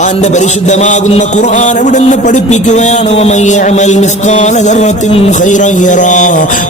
അള്ളാന്റെ പരിശുദ്ധമാകുന്ന ഖുർആൻ അവിടുന്ന് പഠിപ്പിക്കുകയാണ്,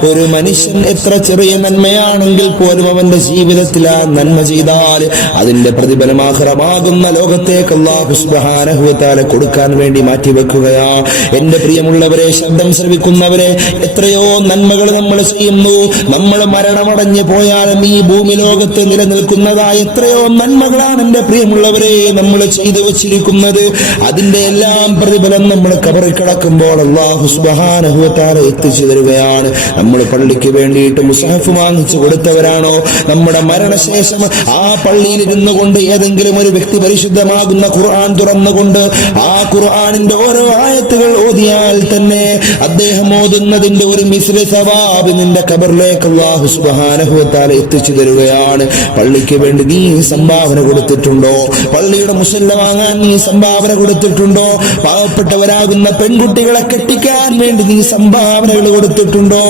ഒരു മനുഷ്യൻ എത്ര ചെറിയ നന്മയാണെങ്കിൽ പോലും അവന്റെ ജീവിതത്തിൽ ആ നന്മ ചെയ്താൽ അതിന്റെ പ്രതിഫലം ആഖിറമാകുന്ന ലോകത്തേക്ക് അല്ലാഹു സുബ്ഹാനഹു വ തആല കൊടുക്കാൻ വേണ്ടി മാറ്റിവെക്കുകയാ. എന്റെ പ്രിയമുള്ളവരെ, ശബ്ദം ശ്രവിക്കുന്നവരെ, എത്രയോ നന്മകൾ നമ്മൾ ചെയ്യുന്നു. നമ്മൾ മരണമടഞ്ഞു പോയാലും ഈ ഭൂമി ലോകത്ത് നിലനിൽക്കുന്നതായ എത്രയോ നന്മകളാണ് എന്റെ പ്രിയമുള്ളവരെ നമ്മൾ ചെയ്തു വെച്ചിരിക്കുന്നത്. അതിന്റെ എല്ലാം പ്രതിഫലം നമ്മൾ ഖബറിൽ കിടക്കുമ്പോൾ അല്ലാഹു സുബ്ഹാനഹു വ തആല എത്തിച്ചു തരുകയാണ്. നമ്മൾ പള്ളിക്ക് വേണ്ടിയിട്ട് മുസ്ഹഫ് വാങ്ങിച്ചു കൊടുത്തവരാണോ? നമ്മുടെ മരണശേഷം ആ പള്ളിയിൽ ഇരുന്നു കൊണ്ട് ഏതെങ്കിലും ഒരു വ്യക്തി പരിശുദ്ധമാകുന്ന ഖുർആൻ തുറന്നുകൊണ്ട് ആ ഖുർആനിന്റെ ഓരോ ആയത്തുകൾ ഓതിയാൽ തന്നെ അദ്ദേഹം ഓതുന്നതിന്റെ ഒരു മിസ്ല സവാബ് നിന്റെ ഖബറിലേക്ക് അല്ലാഹു സുബ്ഹാനഹു വ തആല എത്തിച്ചു തരുകയാണ്. പള്ളിക്ക് വേണ്ടി നീ സംഭാവന കൊടുത്തിട്ടുണ്ടോ? പള്ളിയുടെ മുസല്ല വാങ്ങാൻ നീ സംഭാവന കൊടുത്തിട്ടുണ്ടോ? പാവപ്പെട്ടവരാകുന്ന പെൺകുട്ടികളെ കെട്ടിക്കാൻ വേണ്ടി നീ സംഭാവനകൾ കൊടുത്തിട്ടുണ്ടോ?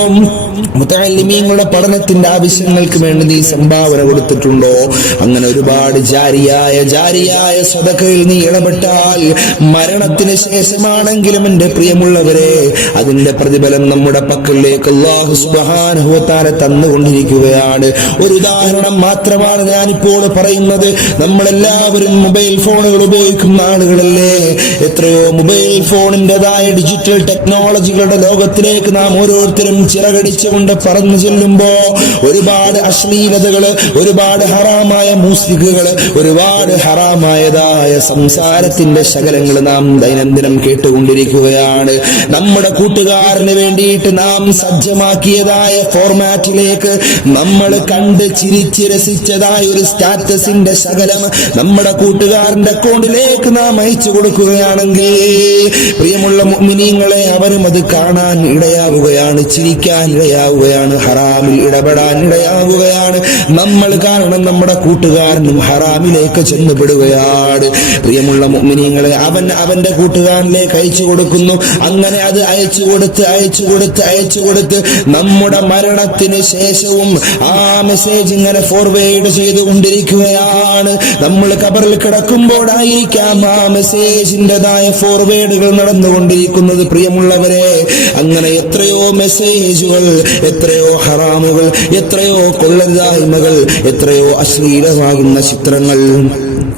മുതഅല്ലിമീങ്ങളുടെ പഠനത്തിന്റെ ആവശ്യങ്ങൾക്ക് വേണ്ടി നീ സംഭാവന കൊടുത്തിട്ടുണ്ടോ? അങ്ങനെ ഒരുപാട് ജാരിയായ സദഖയിൽ നീ ഇടപെട്ടാൽ മരണത്തിന് ശേഷമാണെങ്കിലും എന്റെ പ്രിയമുള്ളവരെ അതിന്റെ പ്രതിഫലം നമ്മുടെ പക്കലേക്ക് അല്ലാഹു സുബ്ഹാനഹു വ തആല തന്നുകൊണ്ടിരിക്കുകയാണ്. ഒരു ഉദാഹരണം മാത്രമാണ് ഞാനിപ്പോൾ പറയുന്നത്. നമ്മളെല്ലാവരും മൊബൈൽ ഫോണുകൾ ഉപയോഗിക്കുന്ന ആളുകളല്ലേ? എത്രയോ മൊബൈൽ ഫോണിന്റേതായ ഡിജിറ്റൽ ടെക്നോളജികളുടെ ലോകത്തിലേക്ക് നാം ഓരോരുത്തരും ചിറകടിച്ചുകൊണ്ട് പറന്നു ചെല്ലുമ്പോ ഒരുപാട് അശ്ലീലതകള്, ഒരുപാട് ഹറാമായ മ്യൂസിക്കുകള്, ഒരുപാട് ഹറാമായതായ സംസാരത്തിന്റെ ശകലങ്ങൾ നാം ദൈനംദിനം കേട്ടുകൊണ്ടിരിക്കുകയാണ്. നമ്മുടെ കൂട്ടുകാരന് വേണ്ടിയിട്ട് നാം സജ്ജമാക്കിയതായ ഫോർമാറ്റിലേക്ക് നമ്മൾ കണ്ട് ചിരിച്ച് രസിച്ചതായ ഒരു സ്റ്റാറ്റസിന്റെ ശകലം നമ്മുടെ കൂട്ടുകാരന്റെ അക്കൗണ്ടിലേക്ക് നാം അയച്ചു കൊടുക്കുകയാണെങ്കിൽ പ്രിയമുള്ള മുഅ്മിനീങ്ങളെ, അവരും അത് കാണാൻ ഇടയാവുകയാണ്, ചിരിക്കാൻ ഇടയാവുകയാണ്, ഹറാമിൽ ഇടപെടാൻ ഇടയാവുകയാണ്. നമ്മൾ കാരണം നമ്മുടെ കൂട്ടുകാരനും ഹറാമിലേക്ക് ചെന്നുപെടുകയാണ്. പ്രിയമുള്ള മുഅ്മിനീങ്ങളെ, അവന്റെ കൂട്ടുകാരനിലേക്ക് അയച്ചു കൊടുക്കുന്നു. അങ്ങനെ അത് അയച്ചു കൊടുത്ത് നമ്മുടെ മരണത്തിന് ശേഷവും ആ മെസ്സേജ് ഇങ്ങനെ ഫോർവേഡ് ചെയ്തുകൊണ്ടിരിക്കുകയാണ്. നമ്മൾ ഖബറിൽ കിടക്കുമ്പോഴായിരിക്കാം ആ മെസ്സേജിന്റേതായ ഫോർവേഡുകൾ നടന്നുകൊണ്ടിരിക്കുന്നത്. പ്രിയമുള്ളവരെ, അങ്ങനെ എത്രയോ മെസ്സേജുകൾ, എത്രയോ ഹറാമുകൾ, എത്രയോ കൊള്ളരുതായ്മകൾ, എത്രയോ അശ്ലീലമാകുന്ന ചിത്രങ്ങൾ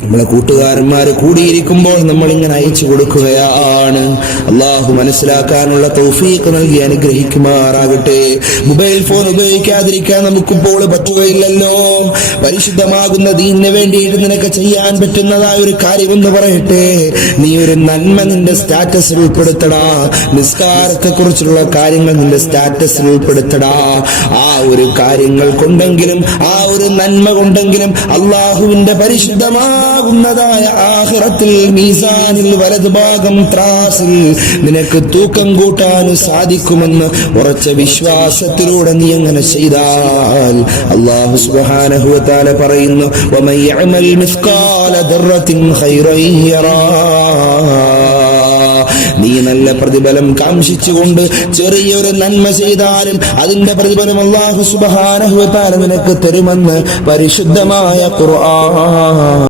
നമ്മളെ കൂട്ടുകാരന്മാര് കൂടിയിരിക്കുമ്പോൾ നമ്മൾ ഇങ്ങനെ അയച്ചു കൊടുക്കുകയാണ്. അള്ളാഹു മനസ്സിലാക്കാനുള്ള തൗഫീഖ് നൽകി അനുഗ്രഹിക്കുമാറാകട്ടെ. മൊബൈൽ ഫോൺ ഉപയോഗിക്കാതിരിക്കാൻ നമുക്കിപ്പോൾ പറ്റുകയില്ലല്ലോ. പരിശുദ്ധമാകുന്ന ദീനിന് വേണ്ടിയിട്ട് നിനക്ക് ചെയ്യാൻ പറ്റുന്നതായ ഒരു കാര്യമെന്ന് പറയട്ടെ. നീ ഒരു നന്മ നിന്റെ സ്റ്റാറ്റസിൽ ഉൾപ്പെടുത്തടാ. നിസ്കാരത്തെ കുറിച്ചുള്ള കാര്യങ്ങൾ നിന്റെ സ്റ്റാറ്റസിൽ ഉൾപ്പെടുത്തടാ. ആ ഒരു കാര്യങ്ങൾ കൊണ്ടെങ്കിലും, ആ ഒരു നന്മ കൊണ്ടെങ്കിലും അള്ളാഹുവിന്റെ പരിശുദ്ധമാകുന്നതായ ആഖിറത്തിൽ മീസാനിൽ വലതുഭാഗം ത്രാസിൽ നിനക്ക് തൂക്കം കൂട്ടാൻ സാധിക്കുമെന്ന് ഉറച്ച വിശ്വാസത്തിലൂടെ നീ അങ്ങനെ ചെയ്താൽ അല്ലാഹു സുബ്ഹാനഹു വ തആല പറയുന്നു, വമൻ യഅമൽ മിസ്കാല ദർറത്തിൻ ഖൈറൻ യറാ. നീ നല്ല പ്രതിഫലം കാംക്ഷിച്ചുകൊണ്ട് ചെറിയൊരു നന്മ ചെയ്താലും അതിന്റെ പ്രതിഫലം അല്ലാഹു സുബ്ഹാനഹു വ തആല നിനക്ക് തരുമെന്ന് പരിശുദ്ധമായ ഖുർആൻ.